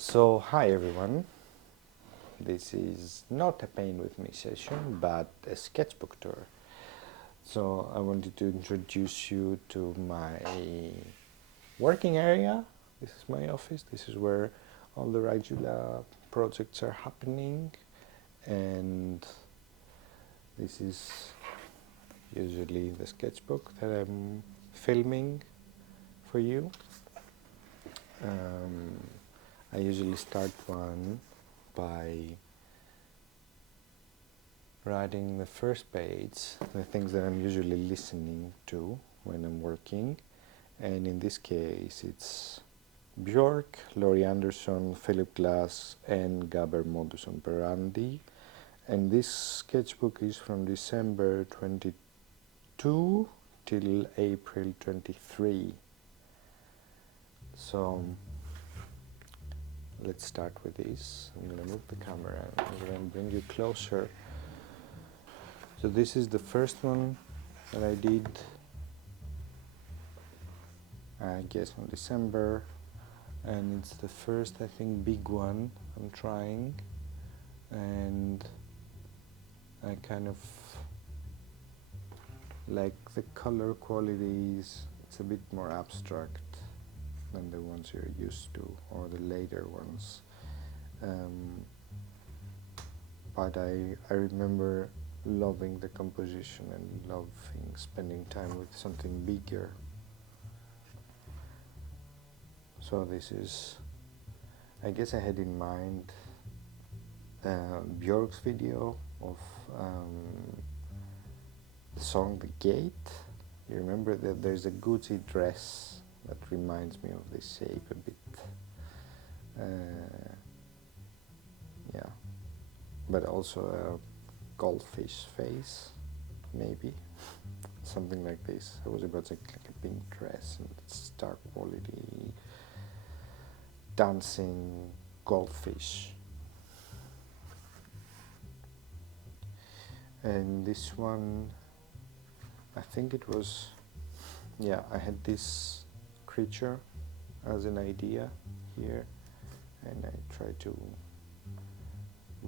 So, hi everyone. This is not a paint with me session, but a sketchbook tour. So, I wanted to introduce you to my working area. This is my office. This is where all the regular projects are happening, and this is usually the sketchbook that I'm filming for you. I usually start one by writing the first page, the things that I'm usually listening to when I'm working, and in this case it's Björk, Laurie Anderson, Philip Glass, and Gabor Modus Operandi. And this sketchbook is from December 22 till April 23. So let's start with this. I'm going to move the camera and I'm going to bring you closer. So this is the first one that I did, I guess, in December, and it's the first, I think, big one I'm trying, and I kind of like the color qualities. It's a bit more abstract than the ones you're used to, or the later ones. But I remember loving the composition and loving spending time with something bigger. So this is, I guess I had in mind Björk's video of the song The Gate. You remember that there's a Gucci dress that reminds me of this shape a bit. Yeah, but also a goldfish face, maybe. Something like this. I was about to like a pink dress and star quality dancing goldfish. And this one, I think it was, yeah, I had this creature as an idea here, and I tried to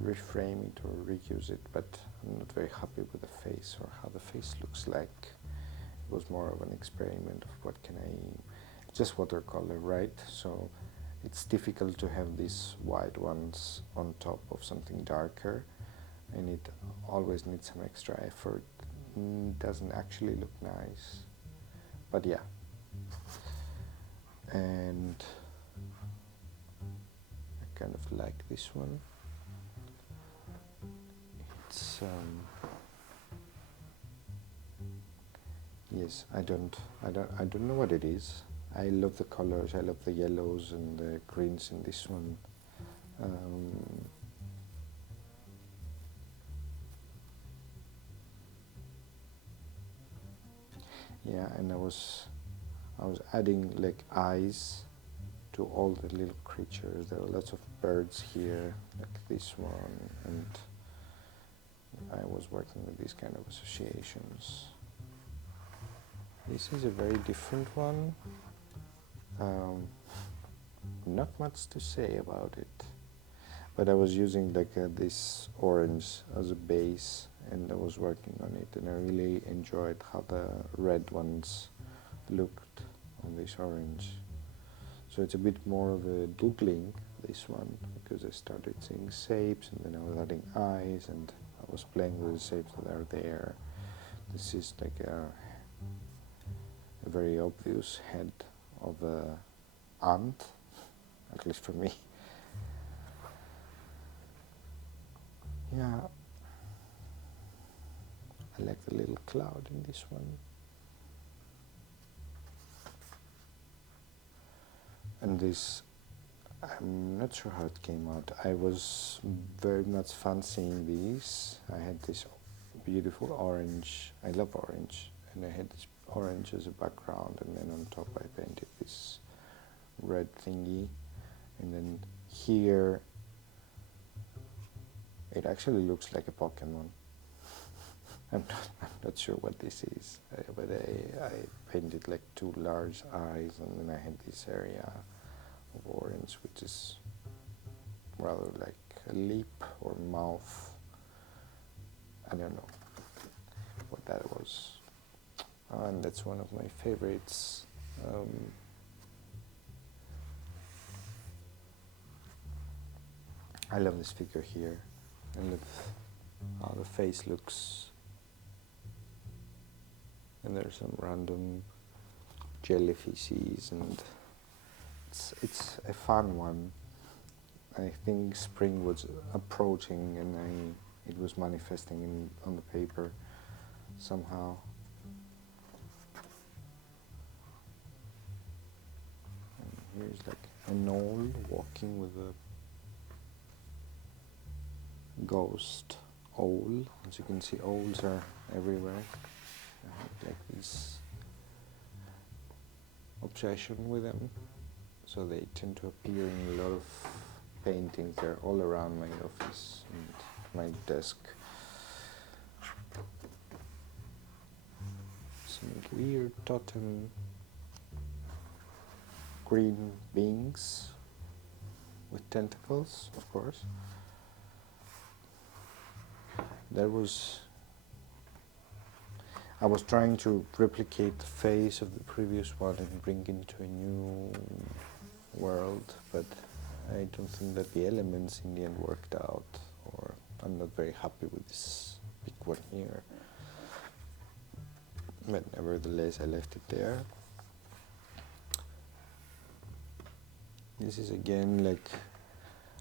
reframe it or reuse it, but I'm not very happy with the face or how the face looks like. It was more of an experiment of what can I, just watercolor, right? So it's difficult to have these white ones on top of something darker, and it always needs some extra effort. Doesn't actually look nice, but yeah. And I kind of like this one. It's yes, I don't know what it is. I love the colors. I love the yellows and the greens in this one. Yeah, and I was adding like eyes to all the little creatures. There are lots of birds here, like this one, and I was working with these kind of associations. This is a very different one. Not much to say about it, but I was using like this orange as a base, and I was working on it, and I really enjoyed how the red ones looked on this orange. So it's a bit more of a doodling, this one, because I started seeing shapes, and then I was adding eyes, and I was playing with the shapes that are there. This is like a very obvious head of a ant, at least for me. Yeah, I like the little cloud in this one. And this, I'm not sure how it came out. I was very much fancying these. I had this beautiful orange. I love orange, and I had this orange as a background, and then on top I painted this red thingy, and then here it actually looks like a Pokemon. I'm not sure what this is, but I painted like two large eyes, and then I had this area of orange, which is rather like a lip or mouth. I don't know what that was. And that's one of my favorites. I love this figure here. I love how the face looks. And there's some random jellyfishes, and it's a fun one. I think spring was approaching, and it was manifesting on the paper somehow. And here's like an owl walking with a ghost owl. As you can see, owls are everywhere. I have like this obsession with them, so they tend to appear in a lot of paintings. They're all around my office and my desk. Some weird totem green beings with tentacles, of course. I was trying to replicate the face of the previous one and bring it into a new world, but I don't think that the elements in the end worked out, or I'm not very happy with this big one here. But nevertheless, I left it there. This is again like,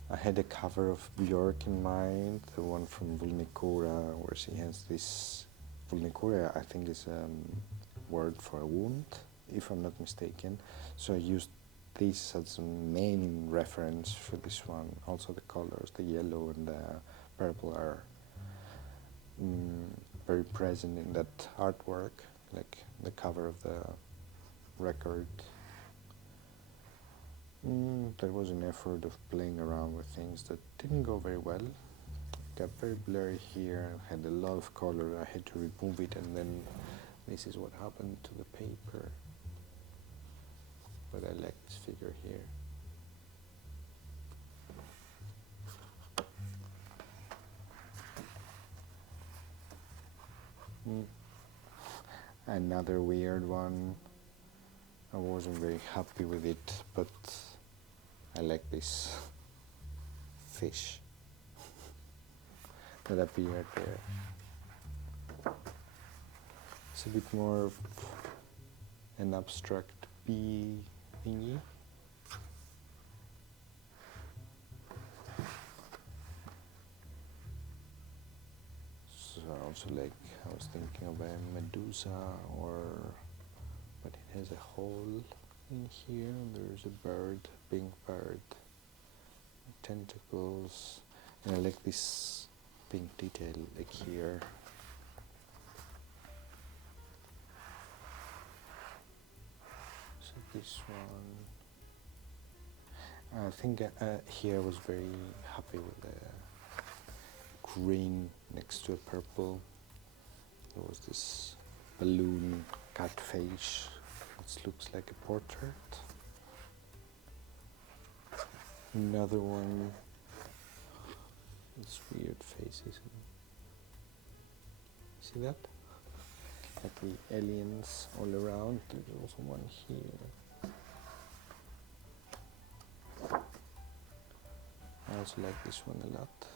I had a cover of Björk in mind, the one from Vulnicura, where she has this. Vulnicura, I think, is a word for a wound, if I'm not mistaken. So I used this as a main reference for this one. Also the colors, the yellow and the purple, are very present in that artwork, like the cover of the record. There was an effort of playing around with things that didn't go very well. Got very blurry here, had a lot of color, I had to remove it, and then this is what happened to the paper. But I like this figure here. Another weird one. I wasn't very happy with it, but I like this fish that appeared there. It's a bit more of an abstract bee thingy. So also, like, I was thinking of a Medusa, but it has a hole in here. There's a bird, pink bird, tentacles, and I like this pink detail, like here. So this one, I think here I was very happy with the green next to a purple. There was this balloon cat face, which looks like a portrait. Another one, these weird faces. See that? Like the aliens all around. There's also one here. I also like this one a lot.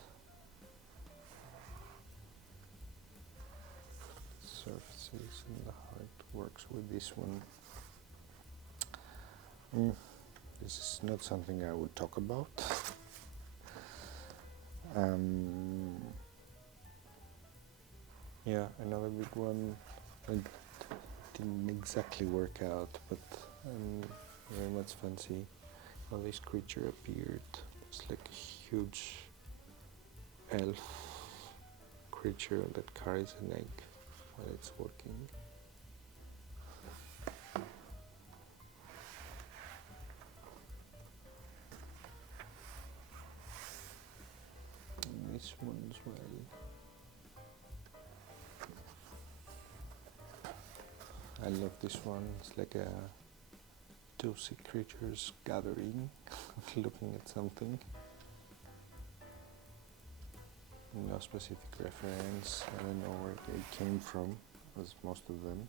Surfaces and how it works with this one. This is not something I would talk about. Yeah, another big one. It didn't exactly work out, but very much fancy how this creature appeared. It's like a huge elf creature that carries an egg while it's walking. And this one as well. I love this one. It's like a two sea creatures gathering, looking at something. No specific reference. I don't know where it came from, as most of them.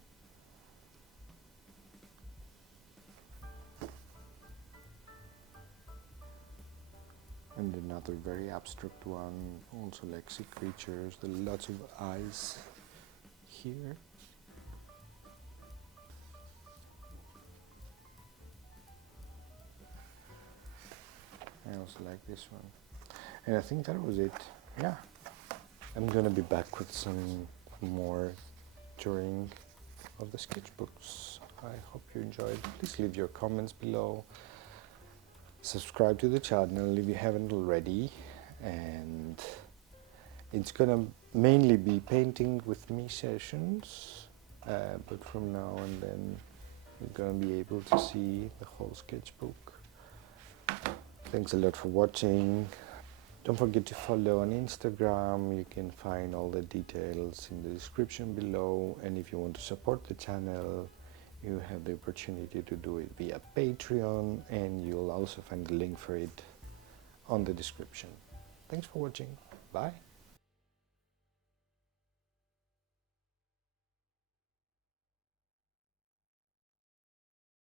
And another very abstract one, also like sea creatures, there are lots of eyes here. I also like this one. And I think that was it. Yeah. I'm gonna be back with some more drawing of the sketchbooks. I hope you enjoyed. Please leave your comments below. Subscribe to the channel if you haven't already. And it's gonna mainly be painting with me sessions. But from now and then you're gonna be able to see the whole sketchbook. Thanks a lot for watching. Don't forget to follow on Instagram. You can find all the details in the description below. And if you want to support the channel, you have the opportunity to do it via Patreon, and you'll also find the link for it on the description. Thanks for watching. Bye.